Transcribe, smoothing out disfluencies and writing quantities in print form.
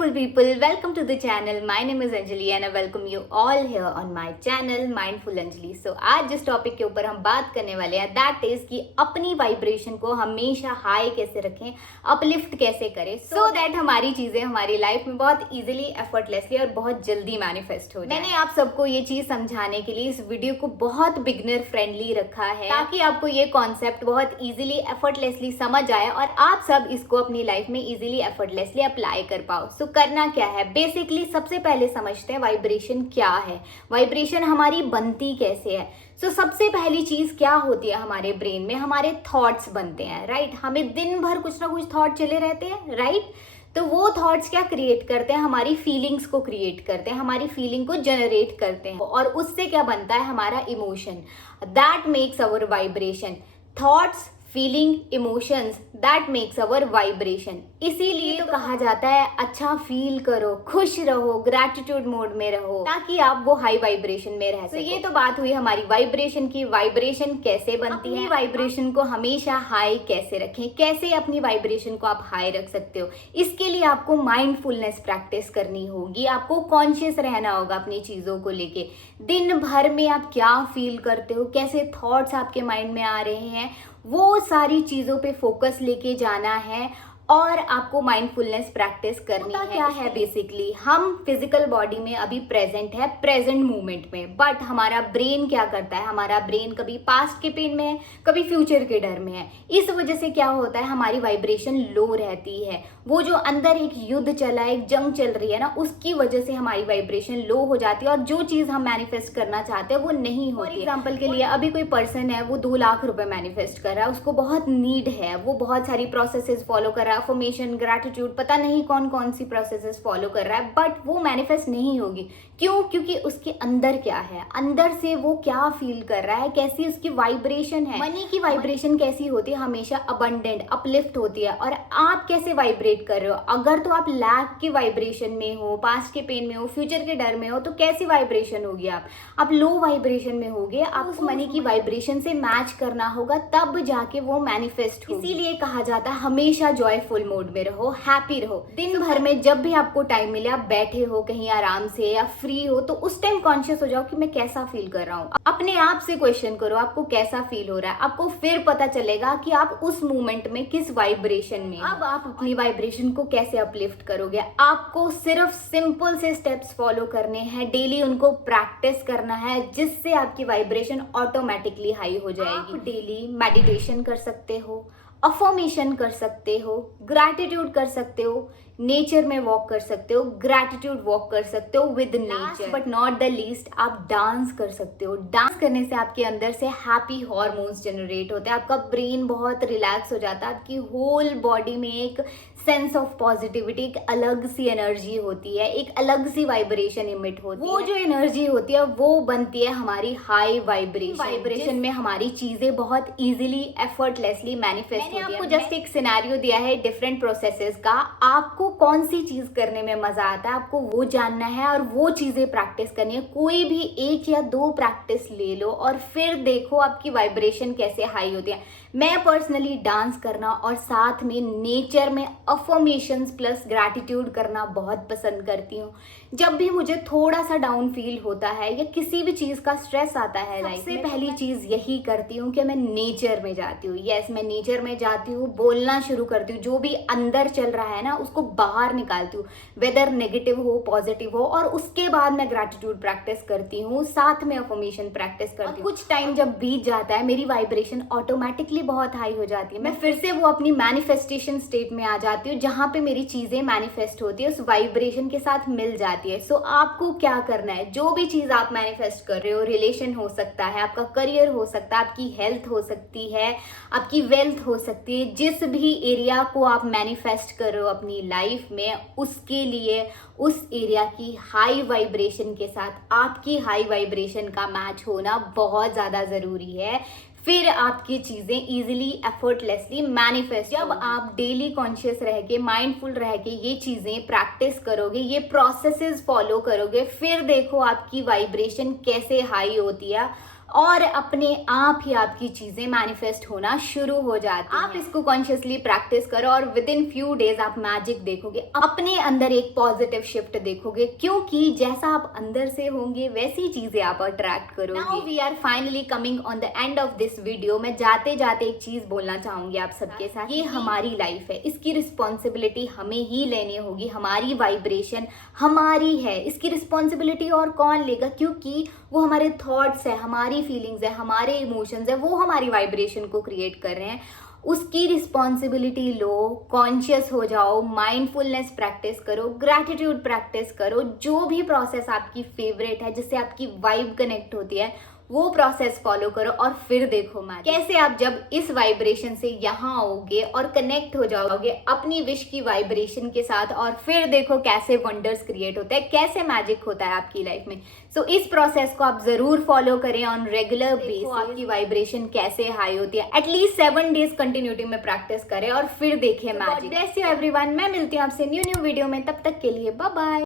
Mindful people, welcome to the channel. My name is Anjali and I welcome you all here on my channel Mindful Anjali. So आज जिस topic के ऊपर हम बात करने वाले हैं दैट इज कि अपनी वाइब्रेशन को हमेशा हाई कैसे रखें, अपलिफ्ट कैसे करें सो दैट हमारी चीजें हमारी लाइफ में बहुत इजीली, एफर्टलेसली और बहुत जल्दी मैनिफेस्ट हो जाए। मैंने आप सबको ये चीज समझाने के लिए इस वीडियो को बहुत बिगनर फ्रेंडली रखा है ताकि आपको ये कॉन्सेप्ट बहुत इजीली, एफर्टलेसली समझ आए और आप सब इसको अपनी लाइफ में इजीली, एफर्टलेसली अप्लाई कर पाओ। सो करना क्या है, बेसिकली सबसे पहले समझते हैं वाइब्रेशन क्या है, वाइब्रेशन हमारी बनती कैसे है। सो सबसे पहली चीज क्या होती है, हमारे ब्रेन में हमारे थॉट्स बनते हैं, राइट। हमें दिन भर कुछ ना कुछ थॉट चले रहते हैं, राइट। तो वो थॉट्स क्या क्रिएट करते हैं, हमारी फीलिंग्स को क्रिएट करते हैं, हमारी फीलिंग को जनरेट करते हैं और उससे क्या बनता है, हमारा emotion. That makes our vibration. Thoughts, feeling, emotions, that makes our vibration. इसीलिए तो कहा जाता है अच्छा फील करो, खुश रहो, ग्रैटिट्यूड मोड में रहो ताकि आप वो हाई वाइब्रेशन में रह सको। तो ये तो बात हुई हमारी वाइब्रेशन की। वाइब्रेशन कैसे बनती है, वाइब्रेशन को हमेशा हाई कैसे रखें, कैसे अपनी वाइब्रेशन को आप हाई रख सकते हो। इसके लिए आपको माइंडफुलनेस प्रैक्टिस करनी होगी, आपको कॉन्शियस रहना होगा अपनी चीजों को लेके। दिन भर में आप क्या फील करते हो, कैसे थॉट्स आपके माइंड में आ रहे हैं, वो सारी चीजों पे फोकस लेके जाना है और आपको माइंडफुलनेस प्रैक्टिस करनी है। क्या है बेसिकली, हम फिजिकल बॉडी में अभी प्रेजेंट है, प्रेजेंट मोमेंट में, बट हमारा ब्रेन क्या करता है, हमारा ब्रेन कभी पास्ट के पेन में है, कभी फ्यूचर के डर में है। इस वजह से क्या होता है, हमारी वाइब्रेशन लो रहती है। वो जो अंदर एक युद्ध चला है, एक जंग चल रही है ना, उसकी वजह से हमारी वाइब्रेशन लो हो जाती है और जो चीज हम मैनिफेस्ट करना चाहते हैं वो नहीं होती। फॉर एग्जाम्पल के लिए अभी कोई पर्सन है, वो 2 लाख रुपए मैनिफेस्ट कर रहा है, उसको बहुत नीड है, वो बहुत सारी प्रोसेसेस फॉलो कर रहा है, अफर्मेशन, ग्रैटिट्यूड, पता नहीं कौन कौन सी प्रोसेसेस फॉलो कर रहा है, बट वो मैनिफेस्ट नहीं होगी। क्यों? क्योंकि उसके अंदर क्या है, अंदर से वो क्या फील कर रहा है, कैसी उसकी वाइब्रेशन है। मनी की वाइब्रेशन कैसी होती है, हमेशा अबंडेंट, अपलिफ्ट होती है। और आप कैसे वाइब्रेट कर रहे हो, अगर तो आप लैक की वाइब्रेशन में हो, पास्ट के पेन में हो, फ्यूचर के डर में हो, तो कैसी वाइब्रेशन होगी, आप लो वाइब्रेशन में होगे। आप उस मनी की वाइब्रेशन से मैच करना होगा, तब जाके वो मैनिफेस्ट होगी। इसीलिए कहा जाता है हमेशा जॉयफुल मोड में रहो, हैप्पी रहो। दिन भर में जब भी आपको टाइम मिले, आप बैठे हो कहीं आराम से या फ्री हो, तो उस टाइम कॉन्शियस हो जाओ कि मैं कैसा फील कर रहा हूँ। अपने आप से क्वेश्चन करो आपको कैसा फील हो रहा है, आपको फिर पता चलेगा कि आप उस मोमेंट में किस वाइब्रेशन में। अब आप अपनी वाइब्रेशन को कैसे अपलिफ्ट करोगे, आपको सिर्फ सिंपल से स्टेप्स फॉलो करने हैं, डेली उनको प्रैक्टिस करना है, जिससे आपकी वाइब्रेशन ऑटोमेटिकली हाई हो जाएगी। आप डेली मेडिटेशन कर सकते हो, अफर्मेशन कर सकते हो, ग्रैटिट्यूड कर सकते हो, नेचर में वॉक कर सकते हो, ग्रैटिट्यूड वॉक कर सकते हो with nature. But not the least, आप डांस कर सकते हो। डांस करने से आपके अंदर से हैप्पी हॉर्मोन्स जनरेट होते हैं, आपका ब्रेन बहुत रिलैक्स हो जाता है, आपकी होल बॉडी में एक सेंस ऑफ पॉजिटिविटी, एक अलग सी एनर्जी होती है, एक अलग सी वाइब्रेशन इमिट होती है। वो जो एनर्जी होती है वो बनती है हमारी हाई वाइब्रेशन में हमारी चीजें बहुत इजीली, एफर्टलेसली मैनिफेस्ट होती है। मैंने आपको जस्ट एक सिनेरियो दिया है डिफरेंट प्रोसेसेस का, आपको कौन सी चीज करने में मजा आता है, आपको वो जानना है और वो चीजें प्रैक्टिस करनी है। कोई भी 1 या 2 प्रैक्टिस ले लो और फिर देखो आपकी वाइब्रेशन कैसे हाई होती है। मैं पर्सनली डांस करना और साथ में नेचर में अफर्मेशंस प्लस ग्रैटिट्यूड करना बहुत पसंद करती हूँ। जब भी मुझे थोड़ा सा डाउन फील होता है या किसी भी चीज का स्ट्रेस आता है लाइफ में, सबसे पहली चीज यही करती हूँ कि मैं नेचर में जाती हूँ। यस, मैं नेचर में जाती हूँ, बोलना शुरू करती हूँ, जो भी अंदर चल रहा है ना उसको बाहर निकालती हूँ, वेदर नेगेटिव हो, पॉजिटिव हो, और उसके बाद मैं ग्रैटिट्यूड प्रैक्टिस करती हूँ, साथ में अफर्मेशन प्रैक्टिस करती हूँ। कुछ टाइम जब बीत जाता है, मेरी वाइब्रेशन ऑटोमेटिकली बहुत हाई हो जाती है। मैं फिर से वो अपनी मैनिफेस्टेशन स्टेट में आ जाती हूँ जहां पे मेरी चीजें मैनिफेस्ट होती है, उस वाइब्रेशन के साथ मिल जाती है। सो आपको क्या करना है, जो भी चीज आप मैनिफेस्ट कर रहे हो, रिलेशन हो सकता है, आपका करियर हो सकता है, आपकी हेल्थ हो सकती है, आपकी वेल्थ हो सकती है, जिस भी एरिया को आप मैनिफेस्ट कर रहे हो अपनी लाइफ में, उसके लिए उस एरिया की हाई वाइब्रेशन के साथ आपकी हाई वाइब्रेशन का मैच होना बहुत ज्यादा जरूरी है। फिर आपकी चीजें इजीली, एफर्टलेसली मैनिफेस्ट। जब आप डेली कॉन्शियस रह के, माइंडफुल रह के ये चीजें प्रैक्टिस करोगे, ये प्रोसेसेस फॉलो करोगे, फिर देखो आपकी वाइब्रेशन कैसे हाई होती है और अपने आप ही आपकी चीजें मैनिफेस्ट होना शुरू हो जाती हैं। आप इसको कॉन्शियसली प्रैक्टिस करो और विद इन फ्यू डेज आप मैजिक देखोगे, अपने अंदर एक पॉजिटिव शिफ्ट देखोगे, क्योंकि जैसा आप अंदर से होंगे वैसी चीजें आप अट्रैक्ट करोगे। Now we are finally coming on the end of this video. मैं जाते जाते एक चीज बोलना चाहूंगी आप सबके साथ, ये हमारी लाइफ है, इसकी रिस्पॉन्सिबिलिटी हमें ही लेनी होगी। हमारी वाइब्रेशन हमारी है, इसकी रिस्पॉन्सिबिलिटी और कौन लेगा, क्योंकि वो हमारे थॉट्स है, हमारी फीलिंग्स है, हमारे इमोशंस है, वो हमारी वाइब्रेशन को क्रिएट कर रहे हैं। उसकी रिस्पॉन्सिबिलिटी लो, कॉन्शियस हो जाओ, माइंडफुलनेस प्रैक्टिस करो, ग्रैटिट्यूड प्रैक्टिस करो, जो भी प्रोसेस आपकी फेवरेट है जिससे आपकी वाइब कनेक्ट होती है वो प्रोसेस फॉलो करो और फिर देखो मैच कैसे आप जब इस वाइब्रेशन से यहाँ आओगे और कनेक्ट हो जाओगे अपनी विश की वाइब्रेशन के साथ, और फिर देखो कैसे वंडर्स क्रिएट होता है, कैसे मैजिक होता है आपकी लाइफ में। सो इस प्रोसेस को आप जरूर फॉलो करें ऑन रेगुलर बेसिस। आपकी वाइब्रेशन कैसे हाई होती है, एटलीस्ट 7 डेज कंटिन्यूटी में प्रैक्टिस करें और फिर देखें मैजिक। Bless you everyone. मैं मिलती हूँ आपसे न्यू वीडियो में, तब तक के लिए बाय बाय।